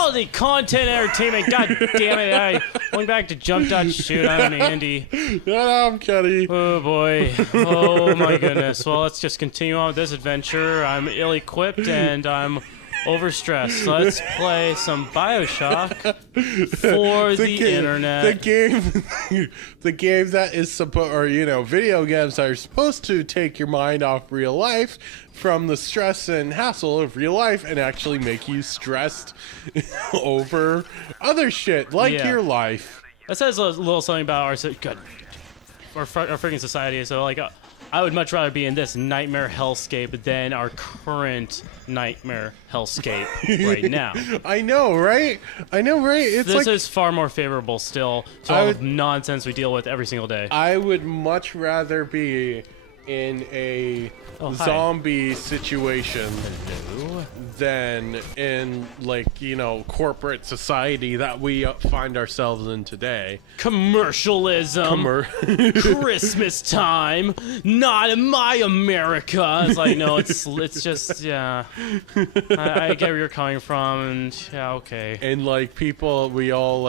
quality content entertainment. God damn it! I went back to jump dodge shoot. I'm Andy. Shut up, Kenny. Oh boy. Oh my goodness. Well, let's just continue on with this adventure. I'm ill-equipped and I'm overstressed. Let's play some Bioshock for the internet. The game that is supposed, or video games that are supposed to take your mind off real life from the stress and hassle of real life and actually make you stressed over other shit like your life. That says a little something about our freaking society. So like, I would much rather be in this nightmare hellscape than our current nightmare hellscape right now. I know, right? This is far more favorable still to all the nonsense we deal with every single day. I would much rather be in a zombie situation than in corporate society that we find ourselves in today. Commercialism. Christmas time. Not in my America. It's like, no, it's just, yeah. I get where you're coming from, and yeah, okay. And people, we all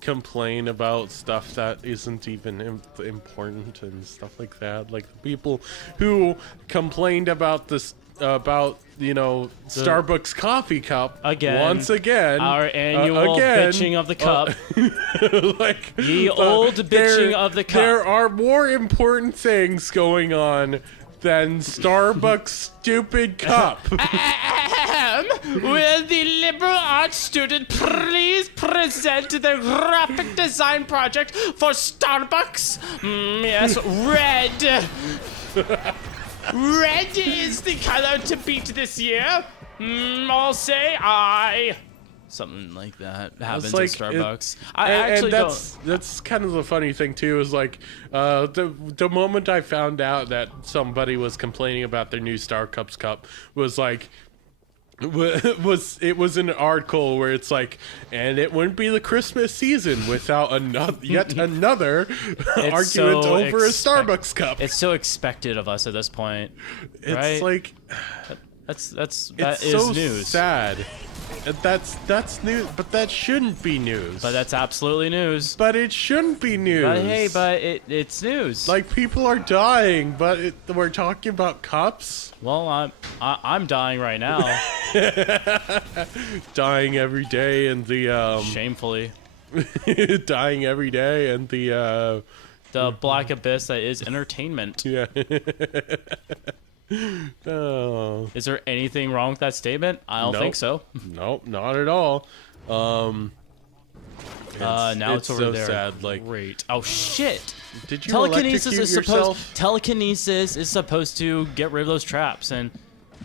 complain about stuff that isn't even important and stuff like that. Like the people who complained about this, Starbucks coffee cup once again. Our annual bitching of the cup. The old bitching of the cup. There are more important things going on than Starbucks stupid cup. Will the liberal arts student please present the graphic design project for Starbucks? Yes, red. Red is the color to beat this year. I'll say aye. Something like that happens at Starbucks. That's kind of the funny thing too. Is the moment I found out that somebody was complaining about their new Starbucks cup was it was an article where it's and it wouldn't be the Christmas season without yet another argument over a Starbucks cup. It's so expected of us at this point. It's right? That is so news. Sad. That's news, but that shouldn't be news. But that's absolutely news. But it shouldn't be news. But hey, it's news. People are dying, but we're talking about cups. Well, I'm dying right now. Dying every day, and the shamefully dying every day, and the black abyss that is entertainment. Yeah. Oh. Is there anything wrong with that statement? I don't think so. Nope, not at all. Now it's over so there. Sad. Great. Oh shit! Did you telekinesis is supposed to get rid of those traps, and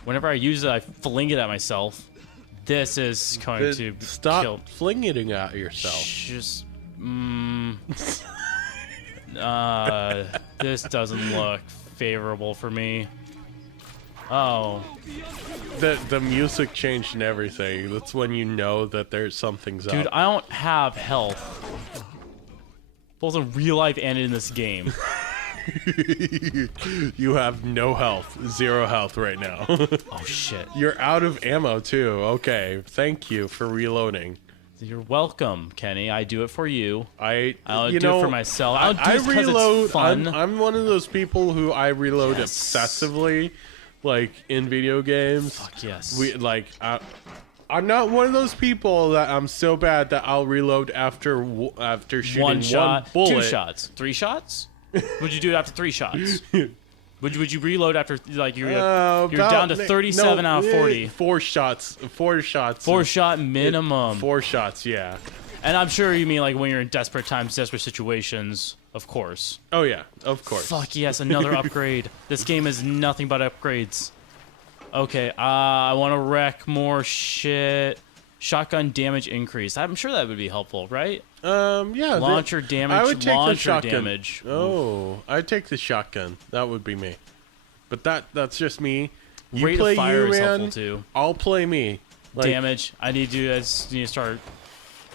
whenever I use it, I fling it at myself. This is going to stop flinging it at yourself. Just this doesn't look favorable for me. Oh. The music changed and everything. That's when you know that something's up. Dude, I don't have health. Both in real life and in this game. You have no health. 0 health right now. Oh, shit. You're out of ammo, too. Okay. Thank you for reloading. You're welcome, Kenny. I do it for you. I don't do it for myself. I reload. It's fun. I'm one of those people who I reload obsessively. In video games. Fuck yes. I'm not one of those people that I'm so bad that I'll reload after shooting one shot, 1 bullet. 2 shots, 3 shots. Would you do it after 3 shots? Would you reload after you're down to 37 out of 40? 4 shots. 4 shots. 4 shot minimum. 4 shots. Yeah. And I'm sure you mean when you're in desperate times, desperate situations. Of course. Oh yeah, of course. Fuck yes, another upgrade. This game is nothing but upgrades. Okay, I want to wreck more shit. Shotgun damage increase. I'm sure that would be helpful, right? Yeah. Launcher damage. I would take the shotgun. Damage. Oh, I'd take the shotgun. That would be me. But that's just me. You Rate play of fire you, is man. helpful too. I'll play me. Damage. I need to start.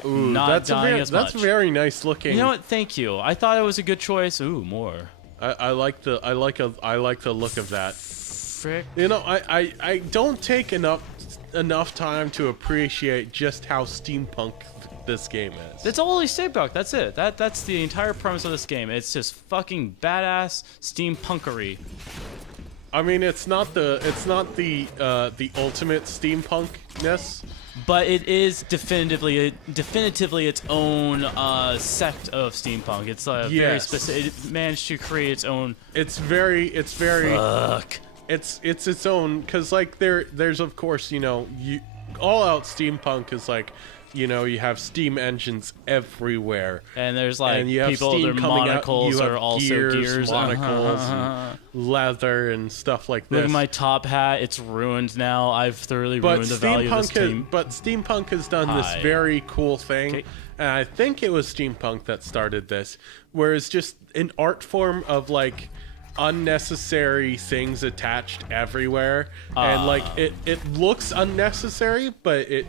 Ooh, not dying as much. That's very nice looking. You know what? Thank you. I thought it was a good choice. Ooh, more. I like the look of that. Frick. I don't take enough enough time to appreciate just how steampunk this game is. It's only steampunk. That's it. That's the entire premise of this game. It's just fucking badass steampunkery. I mean, it's not the ultimate steampunkness, but it is definitively its own sect of steampunk. It's very specific. It managed to create its own. It's very. Fuck. It's its own, because like there's of course, you know, all out steampunk is like, you know, you have steam engines everywhere, and there's like and you have people, steam their monocles out, are also gears, monocles, and leather and stuff like this. Look at my top hat; it's ruined now. I've thoroughly ruined the value of this team. But steampunk has done this very cool thing, and I think it was steampunk that started this, where it's just an art form of like unnecessary things attached everywhere, and like it looks unnecessary, but it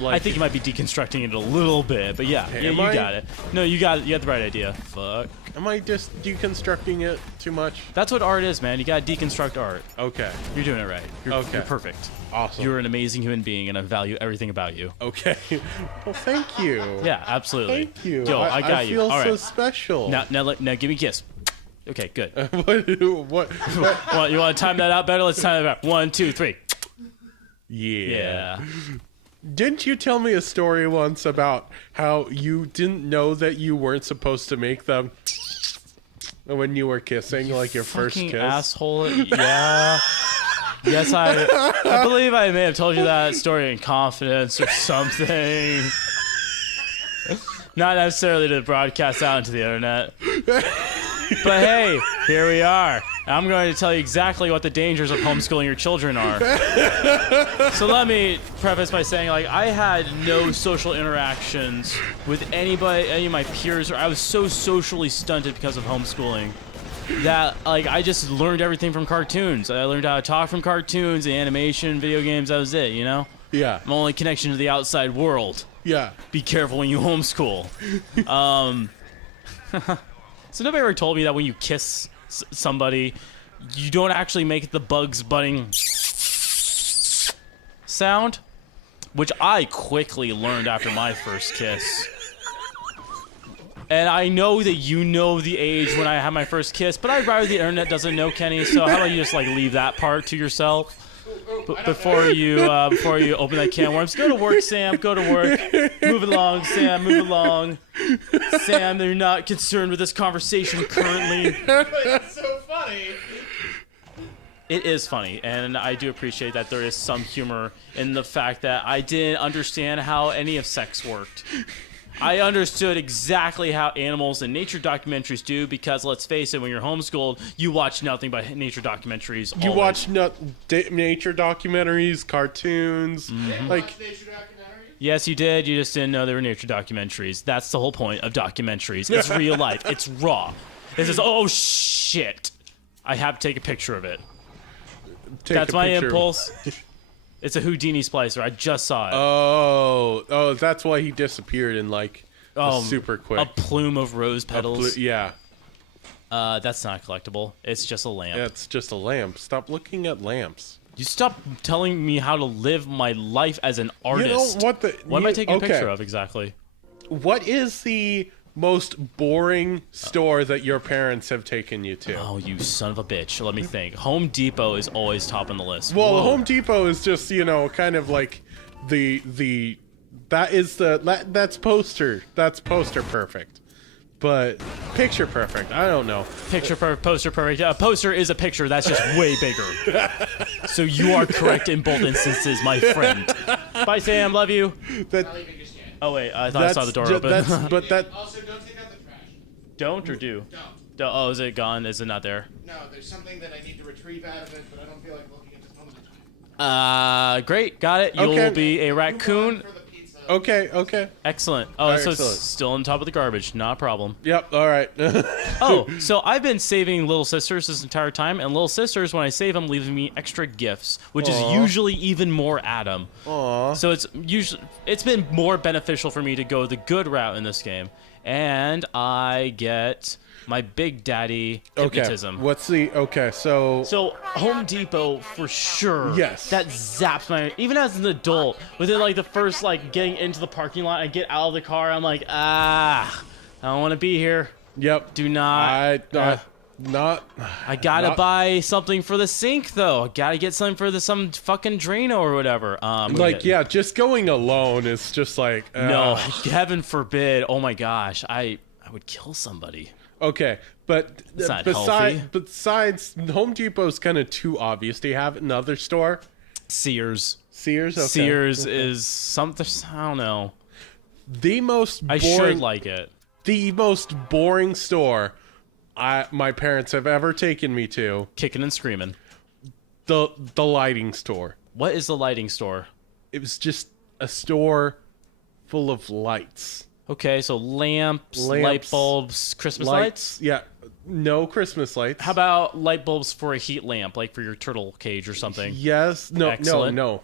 like, I think you might be deconstructing it a little bit, but yeah, you got it. No, you got it. You had the right idea. Fuck. Am I just deconstructing it too much? That's what art is, man. You gotta deconstruct art. Okay. You're doing it right. You're perfect. Awesome. You're an amazing human being, and I value everything about you. Okay. Well, thank you. Yeah, absolutely. Thank you. Yo, I got you. I feel All right. so special. Now, give me a kiss. Okay, good. What? Well, you want to time that out better? Let's time it out. 1, 2, 3. Yeah. Didn't you tell me a story once about how you didn't know that you weren't supposed to make them when you were kissing, like your first kiss? Asshole. Yeah. Yes, I believe I may have told you that story in confidence or something. Not necessarily to broadcast out into the internet. But hey, here we are. I'm going to tell you exactly what the dangers of homeschooling your children are. So let me preface by saying, like, I had no social interactions with anybody, any of my peers, or I was so socially stunted because of homeschooling that, like, I just learned everything from cartoons. I learned how to talk from cartoons, animation, video games. That was it, you know? Yeah. My only connection to the outside world. Yeah. Be careful when you homeschool. So nobody ever told me that when you kiss somebody, you don't actually make the Bugs Bunny sound, which I quickly learned after my first kiss. And I know that you know the age when I had my first kiss, but I'd rather the internet doesn't know, Kenny. So how about you just like leave that part to yourself? Before you open that can of worms, go to work, Sam. Go to work. Move along, Sam. Move along, Sam. They're not concerned with this conversation currently. It's so funny. It is funny, and I do appreciate that there is some humor in the fact that I didn't understand how any of sex worked. I understood exactly how animals and nature documentaries do, because let's face it, when you're homeschooled, you watch nothing but nature documentaries. You watch nature documentaries, cartoons, like. Nature documentary? Yes, you did. You just didn't know they were nature documentaries. That's the whole point of documentaries. It's real life. It's raw. It says, "Oh shit, I have to take a picture of it." That's my impulse. It's a Houdini splicer. I just saw it. Oh, that's why he disappeared in like super quick. A plume of rose petals. Yeah. That's not collectible. It's just a lamp. Yeah, it's just a lamp. Stop looking at lamps. You stop telling me how to live my life as an artist. You know what am I taking a picture of exactly? What is the most boring store that your parents have taken you to? Oh, you son of a bitch. Let me think. Home Depot is always top on the list. Well, Home Depot is just, you know, kind of like that's poster perfect. But picture perfect, I don't know. Poster perfect. A poster is a picture that's just way bigger. So you are correct in both instances, my friend. Bye, Sam. Love you. Oh wait, I thought I saw the door open. Also, don't take out the trash. Don't or do? Don't. Oh, is it gone? Is it not there? No, there's something that I need to retrieve out of it, but I don't feel like looking at this moment in time. Great, got it. You will be a raccoon. For the pizza. Okay. Excellent. Oh, All right, so it's excellent. still on top of the garbage. Not a problem. Yep, all right. Oh, so I've been saving Little Sisters this entire time, and Little Sisters, when I save them, leaves me extra gifts, which is usually even more Adam. Aww. So it's been more beneficial for me to go the good route in this game and I get my Big Daddy hypnotism. So Home Depot for sure. Yes. That zaps my. Even as an adult, within like the first like getting into the parking lot, I get out of the car. I'm like, I don't want to be here. Yep. Do not. I gotta buy something for the sink though. I gotta get something for some fucking Drano or whatever. Just going alone is just like no, heaven forbid. Oh my gosh, I would kill somebody. Okay, but It's not healthy. besides Home Depot's kind of too obvious. Do you have another store? Sears. Sears. Okay. Sears is something. I don't know. The most boring. I should like it. The most boring store my parents have ever taken me to. Kicking and screaming. The lighting store. What is the lighting store? It was just a store full of lights. Okay, so lamps, light bulbs, Christmas lights? Yeah, no Christmas lights. How about light bulbs for a heat lamp, like for your turtle cage or something? Yes. No. Excellent. No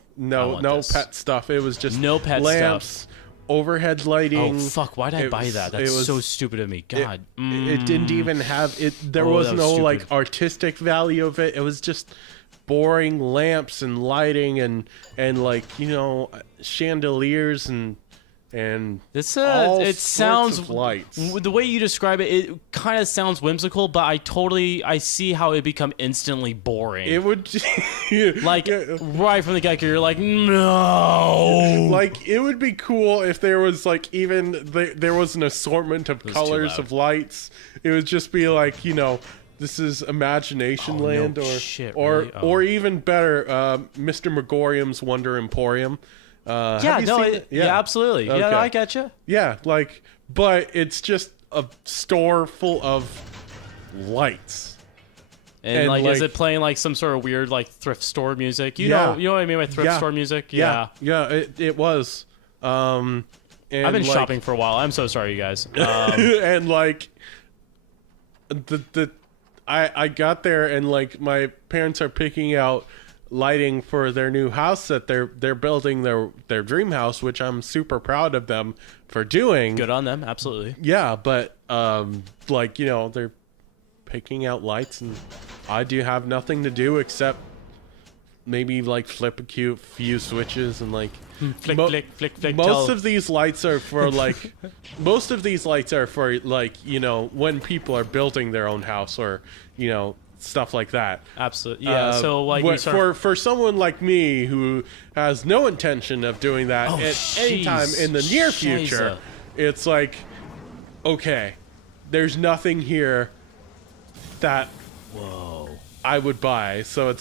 this. pet stuff. It was just no pet lamps, stuff. Overhead lighting. Oh fuck! Why did I buy that? That's so stupid of me. God. It didn't even have it. There was that was no stupid. like artistic value of it. It was just boring lamps and lighting and like chandeliers and This all it sorts sounds of lights. The way you describe it, it kind of sounds whimsical, but I see how it become instantly boring. It would right from the get-go, you're like, no. Like it would be cool if there was like there was an assortment of colors loud. of lights. It would just be like this is Imagination Land no or shit, or really? Oh. or even better, Mr. Megorium's Wonder Emporium. Yeah, absolutely. Okay. Yeah, I getcha. Yeah, but it's just a store full of lights. And is it playing like some sort of weird like thrift store music? You know what I mean by thrift store music? Yeah. It was. And I've been shopping for a while. I'm so sorry, you guys. and like I got there and like my parents are picking out lighting for their new house that they're building their dream house, which I'm super proud of them for doing. Good on them, absolutely. Yeah, but they're picking out lights and I do have nothing to do except maybe like flip a few switches and like flick. most of these lights are for like when people are building their own house or stuff like that. Absolutely. Yeah. So like for someone like me who has no intention of doing that at any time in the near future, it's like, okay, there's nothing here that I would buy. So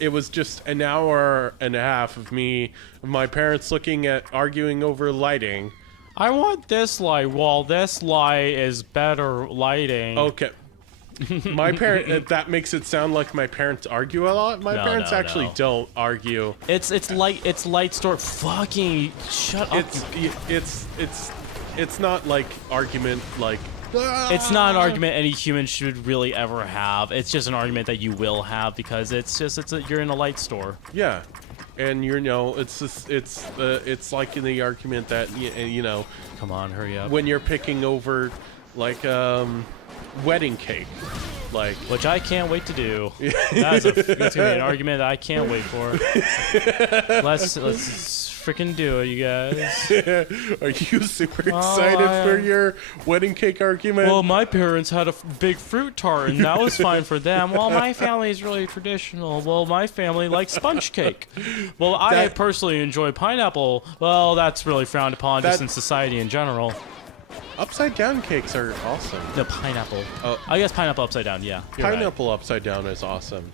it was just an hour and a half of my parents looking at arguing over lighting. I want this light. Well, this light is better lighting. Okay. My parent that makes it sound like my parents argue a lot. My parents actually don't argue. It's light store. Fucking shut up. It's not like argument like. It's not an argument any human should really ever have. It's just an argument that you will have because you're in a light store. Yeah, and it's like in the argument that Come on, hurry up. when you're picking over like wedding cake, which I can't wait to do. That's gonna be an argument that I can't wait for. Let's freaking do it, you guys. Are you super excited for your wedding cake argument? Well, my parents had a big fruit tart, and that was fine for them. Well, my family is really traditional. Well, my family likes sponge cake. Well, I personally enjoy pineapple. Well, that's really frowned upon just in society in general. Upside down cakes are awesome. The pineapple. Oh. I guess pineapple upside down, yeah. Pineapple upside down is awesome.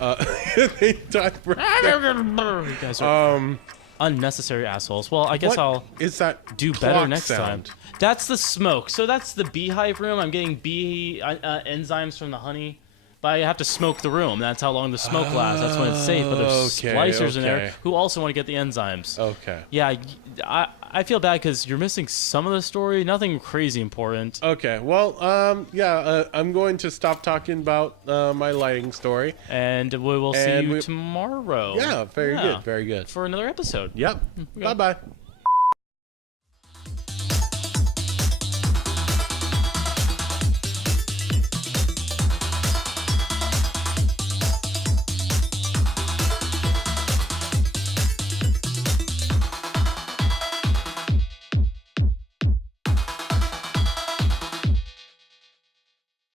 They died You guys are unnecessary assholes. Well, I guess I'll is that do better next sound? time. That's the smoke. So that's the beehive room. I'm getting bee enzymes from the honey. But I have to smoke the room. That's how long the smoke lasts. That's when it's safe. But there's splicers in there who also want to get the enzymes. Okay. Yeah, I feel bad because you're missing some of the story. Nothing crazy important. Okay. Well, I'm going to stop talking about my lighting story. And we will see you tomorrow. Yeah, very good. Very good. For another episode. Yep. Okay. Bye-bye.